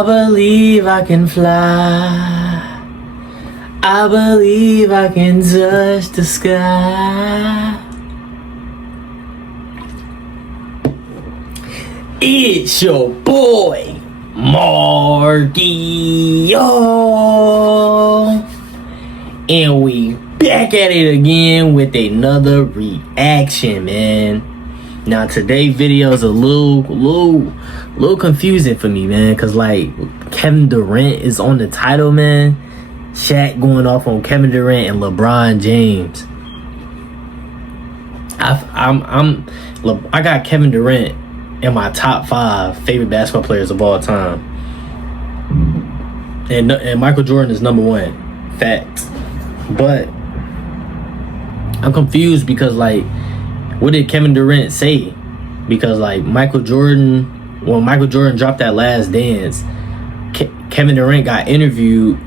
I believe I can fly. I believe I can touch the sky. It's your boy, Mardio. And we back at it again with another reaction, man. Now today's video is a little confusing for me, man, cause like Kevin Durant is on the title, man. Shaq going off on Kevin Durant and LeBron James. I got Kevin Durant in my top 5 favorite basketball players of all time, and Michael Jordan is number 1. Fact. But I'm confused because, like, what did Kevin Durant say? Because, like, when Michael Jordan dropped that Last Dance, Kevin Durant got interviewed,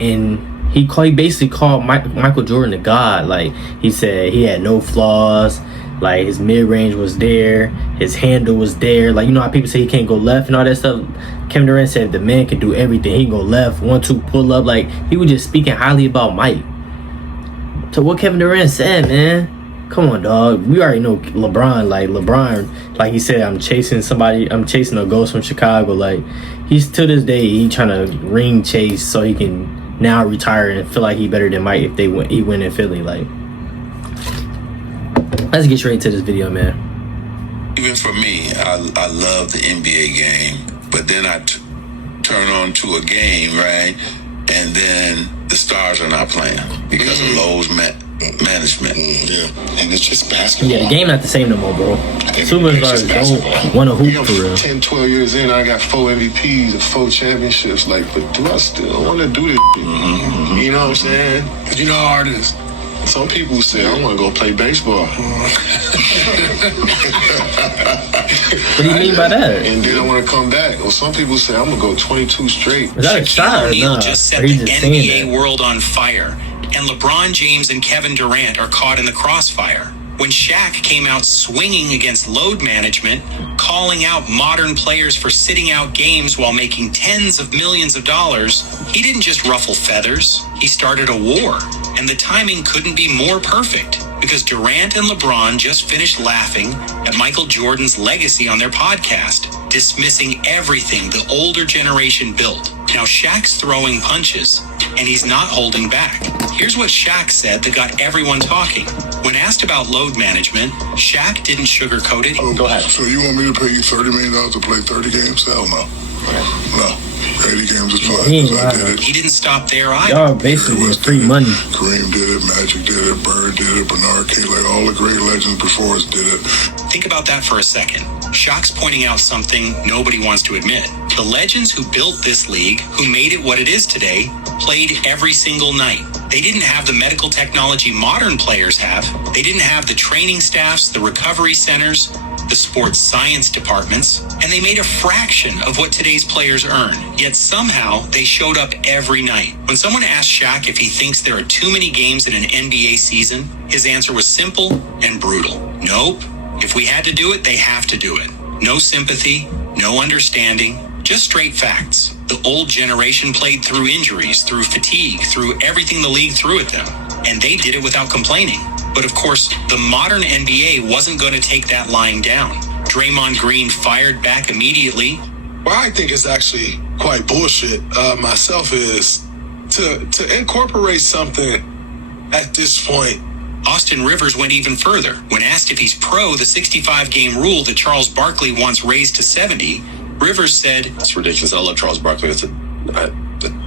and he basically called Michael Jordan a god. Like, he said he had no flaws. Like, his mid-range was there, his handle was there. Like, you know how people say he can't go left and all that stuff? Kevin Durant said the man can do everything. He can go left, 1-2 pull up. Like, he was just speaking highly about Mike. So what Kevin Durant said, man, come on, dog. We already know LeBron. Like he said, I'm chasing a ghost from Chicago. Like, he's, to this day, he trying to ring chase so he can now retire and feel like he better than Mike if he win in Philly. Like, let's get straight into this video, man. Even for me, I love the NBA game, but then I turn on to a game, right? And then the stars are not playing because of Lowe's management. Yeah, and it's just basketball. Yeah, the game not the same no more, bro. Superstars don't want to hoop for real. 10, 12 years in, I got 4 MVPs and 4 championships. Like, but do I still want to do this? You know what I'm saying? Because you know how hard it is. Some people say, I want to go play baseball. What do you mean by that? And then I want to come back. Well, some people say, I'm going to go 22 straight. Is that a shot or O'Neal not? just set Or he the just saying NBA that? world on fire, and LeBron James and Kevin Durant are caught in the crossfire. When Shaq came out swinging against load management, calling out modern players for sitting out games while making tens of millions of dollars, he didn't just ruffle feathers, he started a war. And the timing couldn't be more perfect, because Durant and LeBron just finished laughing at Michael Jordan's legacy on their podcast, dismissing everything the older generation built. Now Shaq's throwing punches, and he's not holding back. Here's what Shaq said that got everyone talking. When asked about load management, Shaq didn't sugarcoat it. Go ahead. So you want me to pay you $30 million to play 30 games? Hell no. No. 80 games is fine. He ain't 'Cause I did it. He didn't stop there either. Y'all basically was free money. Kareem did it, Magic did it, Bird did it, Bernard King, like all the great legends before us did it. Think about that for a second. Shaq's pointing out something nobody wants to admit. The legends who built this league, who made it what it is today, played every single night. They didn't have the medical technology modern players have. They didn't have the training staffs, the recovery centers, the sports science departments, and they made a fraction of what today's players earn. Yet somehow they showed up every night. When someone asked Shaq if he thinks there are too many games in an NBA season, his answer was simple and brutal. Nope. If we had to do it, they have to do it. No sympathy, no understanding, just straight facts. The old generation played through injuries, through fatigue, through everything the league threw at them, and they did it without complaining. But of course, the modern NBA wasn't going to take that lying down. Draymond Green fired back immediately. What I think is actually quite bullshit myself is to incorporate something at this point. Austin Rivers went even further. When asked if he's pro the 65-game rule that Charles Barkley once raised to 70, Rivers said, "It's ridiculous. I love Charles Barkley.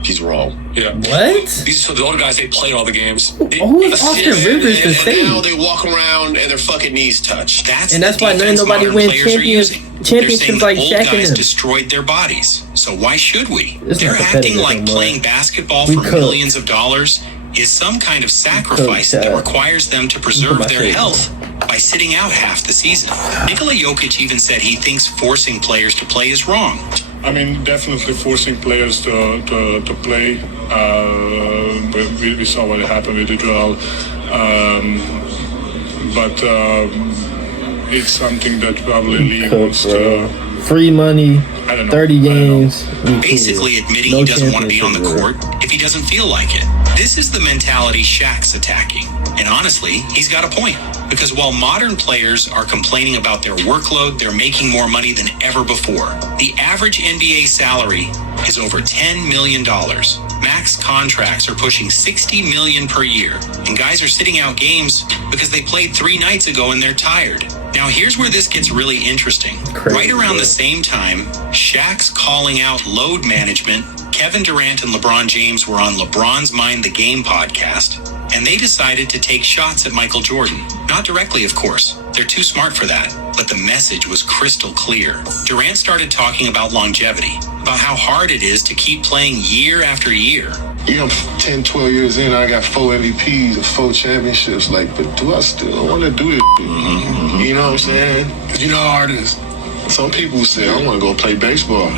He's wrong." Yeah. What? These are the older guys. They played all the games. Who is Austin Rivers to say? Now they walk around and their fucking knees touch. And that's why nobody wins championships like Shaq and them. Destroyed their bodies. So why should we? It's They're not acting competitive like anymore. playing basketball for millions of dollars is some kind of sacrifice that requires them to preserve their health by sitting out half the season. Nikola Jokic even said he thinks forcing players to play is wrong. I mean, definitely forcing players to play. We saw what happened with Israel. But it's something that probably league wants to... Free money, I don't know. 30 games. Basically admitting he doesn't want to be on the court if he doesn't feel like it. This is the mentality Shaq's attacking. And honestly, he's got a point. Because while modern players are complaining about their workload, they're making more money than ever before. The average NBA salary is over $10 million. Max contracts are pushing $60 million per year. And guys are sitting out games because they played 3 nights ago and they're tired. Now here's where this gets really interesting. Right around the same time, Shaq's calling out load management, Kevin Durant and LeBron James were on LeBron's Mind the Game podcast, and they decided to take shots at Michael Jordan. Not directly, of course. They're too smart for that. But the message was crystal clear. Durant started talking about longevity, about how hard it is to keep playing year after year. You know, 10, 12 years in, I got 4 MVPs and 4 championships. Like, but do I still want to do this? You know what I'm saying? 'Cause you know how hard it is. Some people say, I want to go play baseball.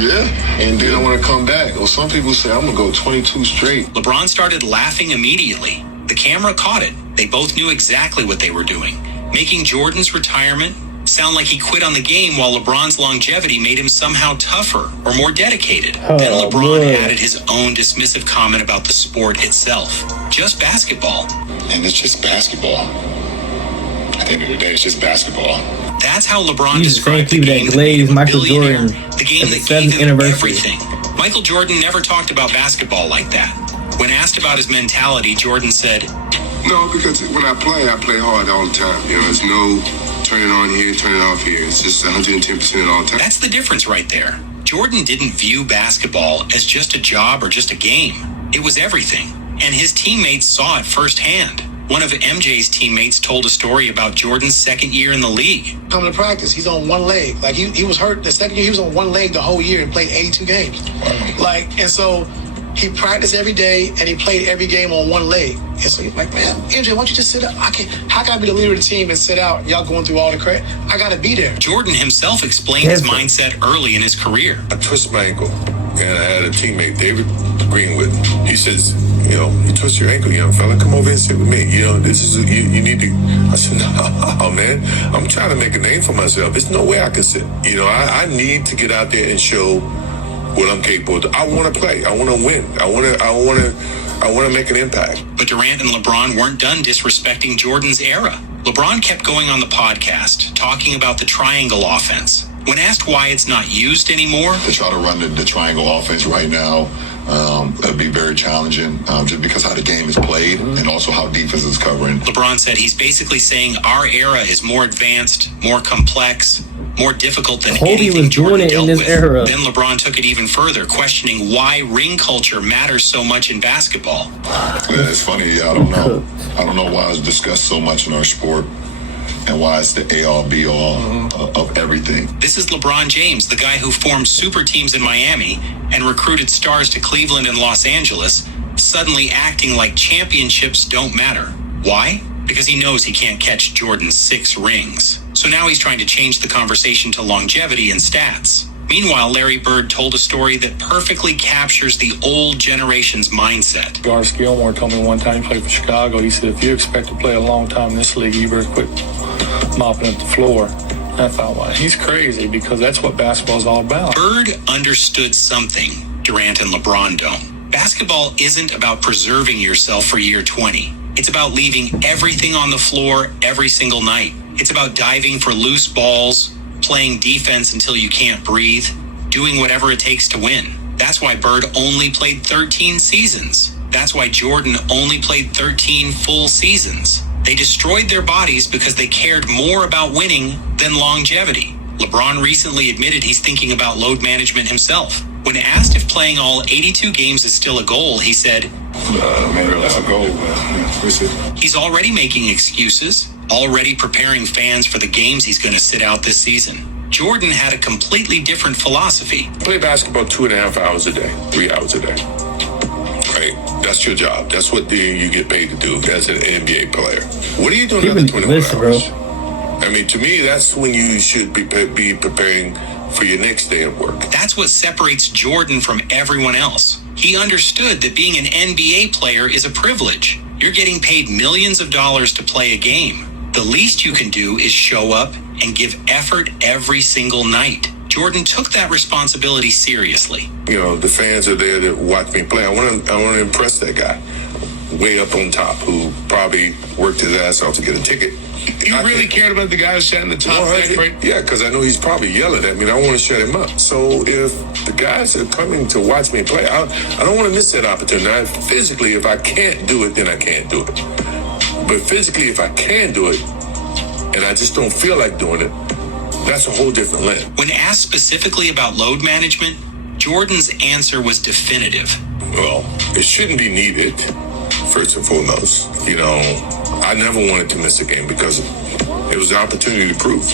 Yeah, and then I want to come back. Or some people say, I'm going to go 22 straight. LeBron started laughing immediately. The camera caught it. They both knew exactly what they were doing, making Jordan's retirement sound like he quit on the game while LeBron's longevity made him somehow tougher or more dedicated. Then LeBron added his own dismissive comment about the sport itself. Just basketball. And it's just basketball. At the end of the day, it's just basketball. That's how LeBron He's the same described the people game that that made glazed him a Michael billionaire, Jordan the game at the that gave 7th him anniversary. everything. Michael Jordan never talked about basketball like that. When asked about his mentality, Jordan said, No, because when I play hard all the time. You know, there's no turn it on here, turn it off here. It's just 110% all the time. that's the difference right there. Jordan didn't view basketball as just a job or just a game. It was everything. And his teammates saw it firsthand. One of MJ's teammates told a story about Jordan's second year in the league. Coming to practice, he's on one leg. Like he was hurt the second year, he was on one leg the whole year and played 82 games. Like, and so he practiced every day and he played every game on one leg. And so he's like, man, MJ, why don't you just sit up? How can I be the leader of the team and sit out? Y'all going through all the crap? I gotta be there. Jordan himself explained his mindset early in his career. I twisted my ankle, and I had a teammate, David Greenwood. He says, you know, you twist your ankle, young fella. Come over and sit with me. You know, this is you need to. I said, no, man. I'm trying to make a name for myself. There's no way I can sit. You know, I need to get out there and show what I'm capable of. I want to play. I want to win. I want to make an impact. But Durant and LeBron weren't done disrespecting Jordan's era. LeBron kept going on the podcast, talking about the triangle offense. When asked why it's not used anymore, To try to run the triangle offense right now, it'd be very challenging, just because how the game is played and also how defense is covering. LeBron said he's basically saying our era is more advanced, more complex, more difficult than Kobe anything was Jordan doing it in dealt this with. era. Then LeBron took it even further, questioning why ring culture matters so much in basketball. It's funny, I don't know. I don't know why it's discussed so much in our sport and why it's the all be all of everything. This is LeBron James, the guy who formed super teams in Miami and recruited stars to Cleveland and Los Angeles, suddenly acting like championships don't matter. Why? Because he knows he can't catch Jordan's 6 rings. So now he's trying to change the conversation to longevity and stats. Meanwhile, Larry Bird told a story that perfectly captures the old generation's mindset. Garth Gilmore told me one time, he played for Chicago, he said, if you expect to play a long time in this league, you better quit mopping up the floor. And I thought, well, he's crazy, because that's what basketball's all about. Bird understood something Durant and LeBron don't. Basketball isn't about preserving yourself for year 20. It's about leaving everything on the floor every single night. It's about diving for loose balls, playing defense until you can't breathe, doing whatever it takes to win. That's why Bird only played 13 seasons. That's why Jordan only played 13 full seasons. They destroyed their bodies because they cared more about winning than longevity. LeBron recently admitted he's thinking about load management himself. When asked if playing all 82 games is still a goal, he said, Maybe that's a goal, man. he's already making excuses, already preparing fans for the games he's going to sit out this season. Jordan had a completely different philosophy. Play basketball 2.5 hours a day, 3 hours a day. Right? That's your job. That's what you get paid to do as an NBA player. What are you doing after 21 hours? Bro. I mean, to me, that's when you should be preparing for your next day of work. That's what separates Jordan from everyone else. He understood that being an NBA player is a privilege. You're getting paid millions of dollars to play a game. The least you can do is show up and give effort every single night. Jordan took that responsibility seriously. You know, the fans are there to watch me play. I want to impress that guy way up on top who probably worked his ass off to get a ticket. You really cared about the guy who sat in the top that great? Yeah, because I know he's probably yelling at me, and I want to shut him up. So if the guys are coming to watch me play, I don't want to miss that opportunity. Now, physically, if I can't do it, then I can't do it. But physically, if I can do it, and I just don't feel like doing it, that's a whole different lens. When asked specifically about load management, Jordan's answer was definitive. Well, it shouldn't be needed, first and foremost. You know, I never wanted to miss a game because it was an opportunity to prove.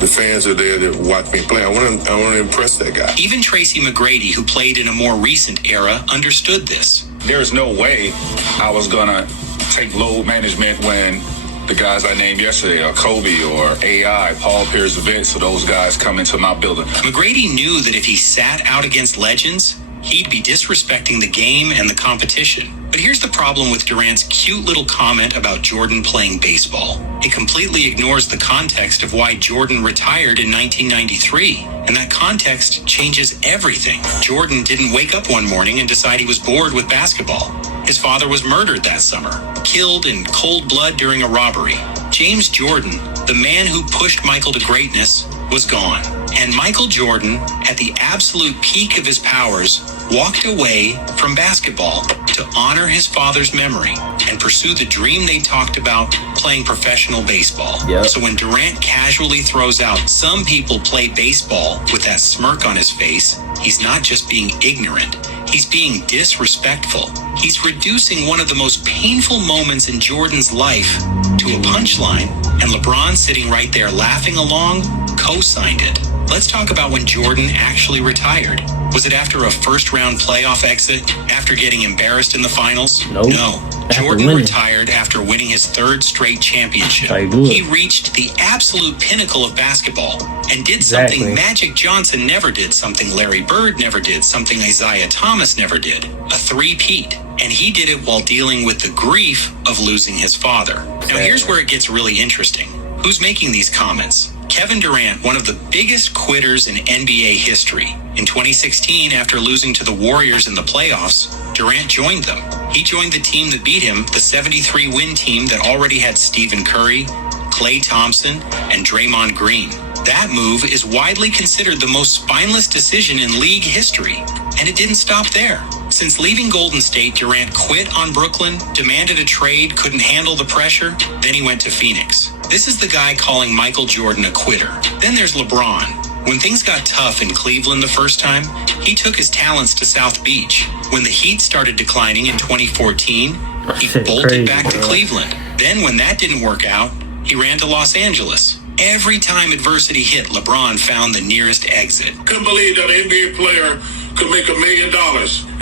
The fans are there to watch me play. I want to impress that guy. Even Tracy McGrady, who played in a more recent era, understood this. There's no way I was going to take load management when the guys I named yesterday are Kobe or AI, Paul Pierce, Vince, so those guys come into my building. McGrady knew that if he sat out against legends, he'd be disrespecting the game and the competition. But here's the problem with Durant's cute little comment about Jordan playing baseball. It completely ignores the context of why Jordan retired in 1993. And that context changes everything. Jordan didn't wake up one morning and decide he was bored with basketball. His father was murdered that summer, killed in cold blood during a robbery. James Jordan, the man who pushed Michael to greatness, was gone. And Michael Jordan, at the absolute peak of his powers, walked away from basketball to honor his father's memory and pursue the dream they talked about, playing professional baseball. Yep. So when Durant casually throws out, "Some people play baseball," with that smirk on his face, he's not just being ignorant. He's being disrespectful. He's reducing one of the most painful moments in Jordan's life to a punchline. And LeBron, sitting right there laughing along, co-signed it. Let's talk about when Jordan actually retired. Was it after a first-round playoff exit? After getting embarrassed in the finals? Nope. No. After Jordan winning. retired after winning his third straight championship. How you do it. He reached the absolute pinnacle of basketball and did Exactly. something Magic Johnson never did, something Larry Bird never did, something Isaiah Thomas never did. A three-peat. And he did it while dealing with the grief of losing his father. Now here's where it gets really interesting. Who's making these comments? Kevin Durant, one of the biggest quitters in NBA history. In 2016, after losing to the Warriors in the playoffs, Durant joined them. He joined the team that beat him, the 73-win team that already had Stephen Curry, Klay Thompson, and Draymond Green. That move is widely considered the most spineless decision in league history. And it didn't stop there. Since leaving Golden State, Durant quit on Brooklyn, demanded a trade, couldn't handle the pressure, then he went to Phoenix. This is the guy calling Michael Jordan a quitter. Then there's LeBron. When things got tough in Cleveland the first time, he took his talents to South Beach. When the Heat started declining in 2014, he bolted crazy, back to bro. Cleveland. Then when that didn't work out, he ran to Los Angeles. Every time adversity hit, LeBron found the nearest exit. Couldn't believe that an NBA player could make $1 million.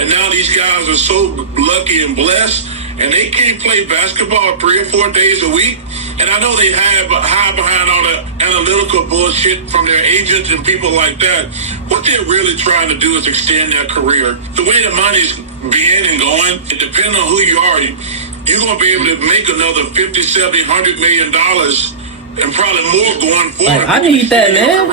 And now these guys are so lucky and blessed, and they can't play basketball 3 or 4 days a week. And I know they hide behind all the analytical bullshit from their agents and people like that. What they're really trying to do is extend their career. The way the money's being and going, it depends on who you are. You're going to be able to make another $50, $70, $100 million and probably more going forward. Like, I need that, man.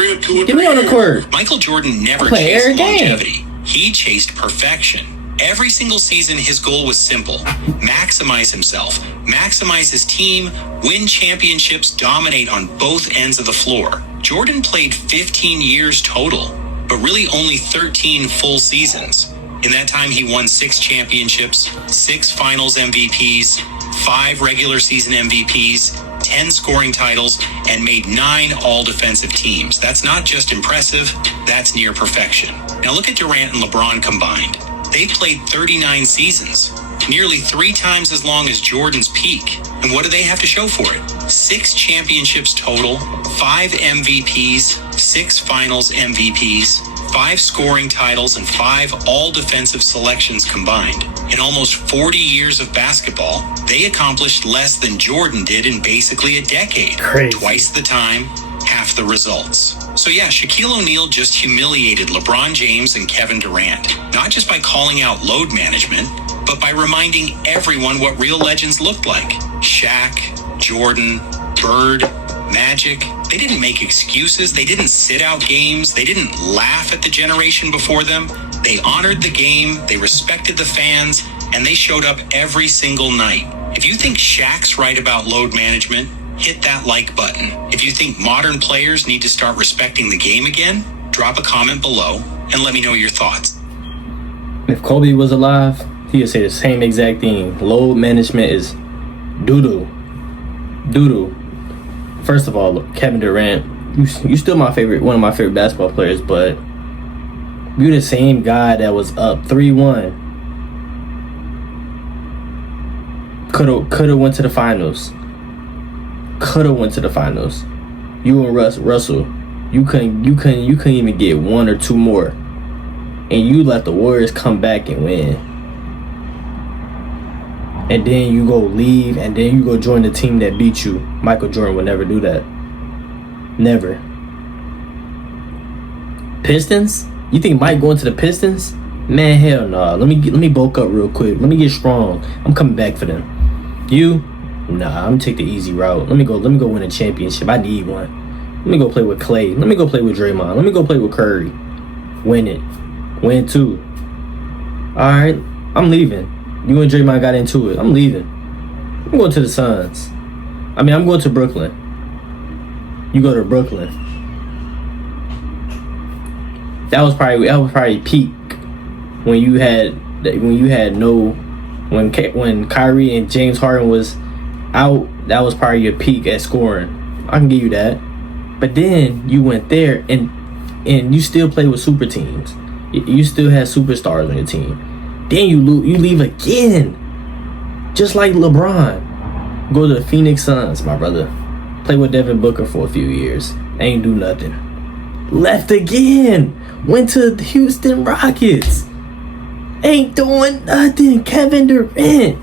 Get me on the court. Michael Jordan never Play chased every game. longevity. He chased perfection. Every single season, his goal was simple. Maximize himself, maximize his team, win championships, dominate on both ends of the floor. Jordan played 15 years total, but really only 13 full seasons. In that time, he won 6 championships, 6 finals MVPs, 5 regular season MVPs, 10 scoring titles, and made 9 all-defensive teams. That's not just impressive, that's near perfection. Now look at Durant and LeBron combined. They played 39 seasons, nearly 3 times as long as Jordan's peak. And what do they have to show for it? 6 championships total, 5 MVPs, 6 finals MVPs, 5 scoring titles, and 5 all-defensive selections combined. In almost 40 years of basketball, they accomplished less than Jordan did in basically a decade. Crazy. Twice the time, half the results. So yeah, Shaquille O'Neal just humiliated LeBron James and Kevin Durant, not just by calling out load management, but by reminding everyone what real legends looked like. Shaq, Jordan, Bird, Magic, they didn't make excuses. They didn't sit out games. They didn't laugh at the generation before them. They honored the game. They respected the fans, and they showed up every single night. If you think Shaq's right about load management, hit that like button. If you think modern players need to start respecting the game again, drop a comment below and let me know your thoughts. If Kobe was alive, he would say the same exact thing. Load management is doo-doo. Doo-doo. First of all, look, Kevin Durant, you still one of my favorite basketball players, but you're the same guy that was up 3-1. Coulda went to the finals. You and Russell, you couldn't even get one or two more, and you let the Warriors come back and win. And then you go leave, and then you go join the team that beat you. Michael Jordan would never do that. Never. Pistons? You think Mike going to the Pistons? Man, hell no. Let me bulk up real quick. Let me get strong. I'm coming back for them. You? Nah, I'm gonna take the easy route. Let me go win a championship. I need one. Let me go play with Clay. Let me go play with Draymond. Let me go play with Curry. Win it. Win too. Alright, I'm leaving. You and Draymond got into it. I'm leaving. I'm going to the Suns. I'm going to Brooklyn. You go to Brooklyn. That was probably peak when Kyrie and James Harden was out. That was probably your peak at scoring. I can give you that. But then you went there and you still play with super teams. You still had superstars on your team. Then you leave again, just like LeBron. Go to the Phoenix Suns, my brother. Play with Devin Booker for a few years. Ain't do nothing. Left again. Went to the Houston Rockets. Ain't doing nothing. Kevin Durant.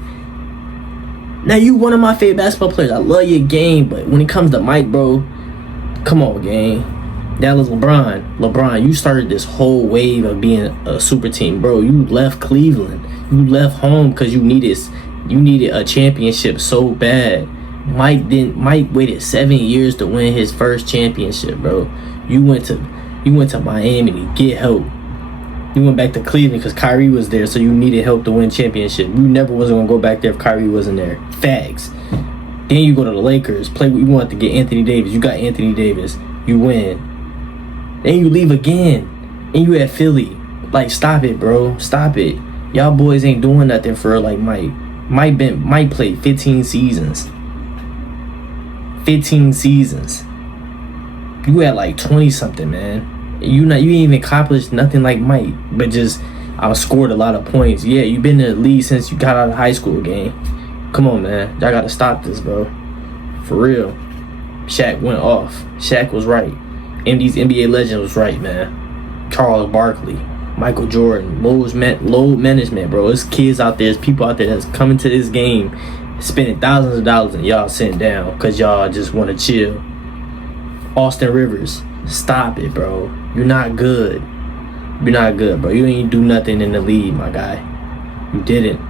Now you one of my favorite basketball players. I love your game, but when it comes to Mike, bro, come on, gang. That was LeBron. LeBron, you started this whole wave of being a super team, bro. You left Cleveland. You left home because you needed a championship so bad. Mike waited 7 years to win his first championship, bro. You went to Miami to get help. You went back to Cleveland because Kyrie was there, so you needed help to win championship. You never was gonna go back there if Kyrie wasn't there. Facts. Then you go to the Lakers. You wanted to get Anthony Davis. You got Anthony Davis. You win. Then you leave again, and you at Philly. Like, stop it, bro. Stop it. Y'all boys ain't doing nothing for like Mike. Mike played 15 seasons. 15 seasons. You had like 20 something, man. You ain't even accomplished nothing like Mike, but just scored a lot of points. Yeah, you been in the league since you got out of high school game. Come on, man. Y'all gotta stop this, bro. For real. Shaq went off. Shaq was right. And these NBA legends was right, man. Charles Barkley, Michael Jordan, load management, bro. There's kids out there, there's people out there that's coming to this game, spending thousands of dollars, and y'all sitting down because y'all just want to chill. Austin Rivers, stop it, bro. You're not good. You're not good, bro. You ain't do nothing in the league, my guy. You didn't.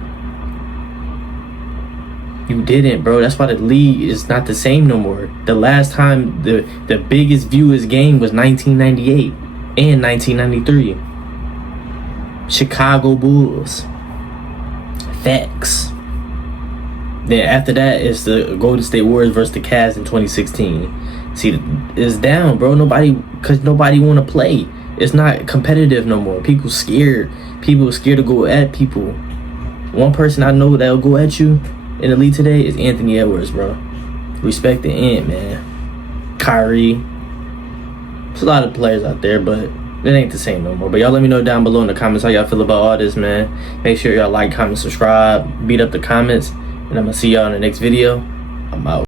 You didn't, bro. That's why the league is not the same no more. The last time the biggest viewers game was 1998 and 1993. Chicago Bulls. Facts. Then after that, it's the Golden State Warriors versus the Cavs in 2016. See, it's down, bro. Because nobody want to play. It's not competitive no more. People scared. People scared to go at people. One person I know that'll go at you in the league today is Anthony Edwards, bro. Respect the end, man. Kyrie. There's a lot of players out there, but it ain't the same no more. But y'all let me know down below in the comments how y'all feel about all this, man. Make sure y'all like, comment, subscribe, beat up the comments, and I'm gonna see y'all in the next video. I'm out.